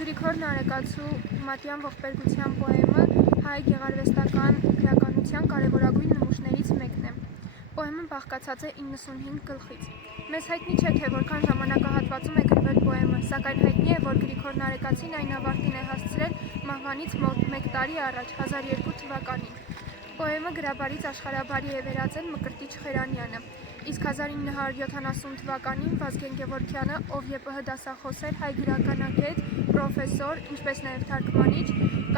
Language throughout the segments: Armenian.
Գրիգոր Նարեկացու «Մատյան ողբերգության» պոեմը հայ գեղարվեստական գրականության կարևորագույն նմուշներից մեկն է։ Պոեմը բաղկացած է 95 գլխից։ Մեզ հայտնի չէ, թե որքան ժամանակահատվածում է գրվել պոեմը, սակայն հայտնի է, որ Գրիգոր Նարեկացին այն ավարտին է հասցրել մահվանից մոտ 1 տարի առաջ, 1002 թվականին։ Պոեմը գրաբարից աշխարհաբարի է վերածել Մկրտիչ Խերանյանը, իսկ 1970 թվականին Վազգեն Գևորգյանը, ով ԵՊՀ դասախոս էր, հայ գրականագետ, պրոֆեսոր, ինչպես նաև թարգմանիչ,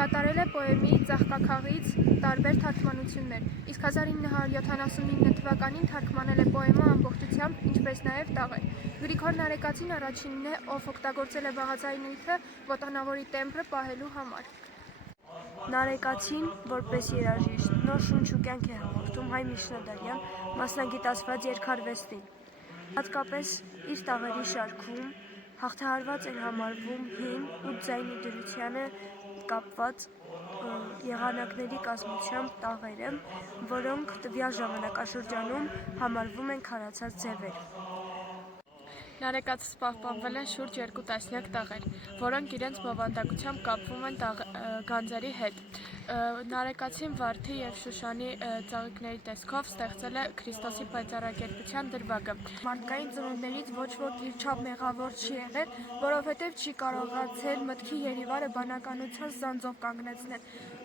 կատարել է պոեմի ծաղկաքաղից տարբեր թարգմանություններ, իսկ 1979 թվականին թարգմանել է պոեմը ամբողջությամբ, ինչպես նաև տաղեր։ Գրիգոր Նարեկացին առաջինն է, ով օգտագործել է բաղաձայնույթը ոտանավորի տեմբրը պահելու համար։ Նարեկացին, որպես երաժիշտ, նոր շունչ ու կյանք է հաղորդում հայ միջնադարյան մասնագիտացված երգարվեստին։ Հատկապես իր տաղերի շարքում հաղթահարված են համարվում հին ութ ձայնի դրությանը կապված եղանակների կազմությամբ տաղերը, որոնք տվյալ ժամանակաշրջանում համարվում են քարացած ձևեր։ Նարեկացից պահպանվել են շուրջ 2 տասնյակ տաղեր, որոնք իրենց բովանդակությամբ կապվում են գանձերի հետ։ Նարեկացին Վարդի և Շուշանի ծաղիկների տեսքով ստեղծել է Քրիստոսի պայծառակերպության դրվագը։ Մարդկային ծնունդներից ոչ ոք իր չափ մեղավոր չի եղել, որովհետև չի կարողացել մտքի երիվարը բանականության սանձով կանգնեցնել։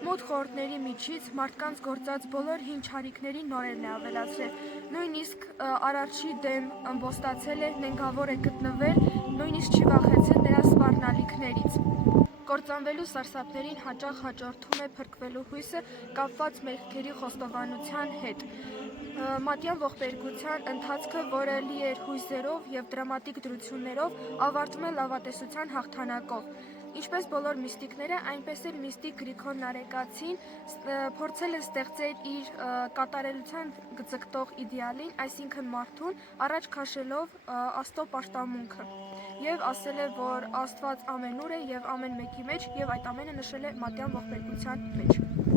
Մութ խորհուրդների միջից մարդկանց գործած բոլոր հին չարիքներին նորերն է ավելացրել։ Նույնիսկ Արարչի դեմ ըմբոստացել է, նենգավոր է գտնվել, նույնիսկ չի վախեցել նրա սպառնալիքներից։ Կործանվելու սարսափներին հաճախ հաջորդում է փրկվելու հույսը կապված մեղքերի խոստովանության հետ։ Մատյան ողբերգության ընթացքը, որը լի էր հույզերով և դրամատիկ դրություններով, ավարտվում է լավատեսության հաղթանակով։ Ինչպես բոլոր միստիկները, այնպես էլ միստիկ Գրիգոր Նարեկացին փորձել է ստեղծել իր կատարելության ձգտող իդեալին, այսինքն մարդուն, առաջ քաշելով Աստծո պաշտամունքը, և ասել է, որ Աստված ամենուր է և ամեն մեկի մեջ, և այդ ամենը նշել է Մատյան ողբերգության մեջ։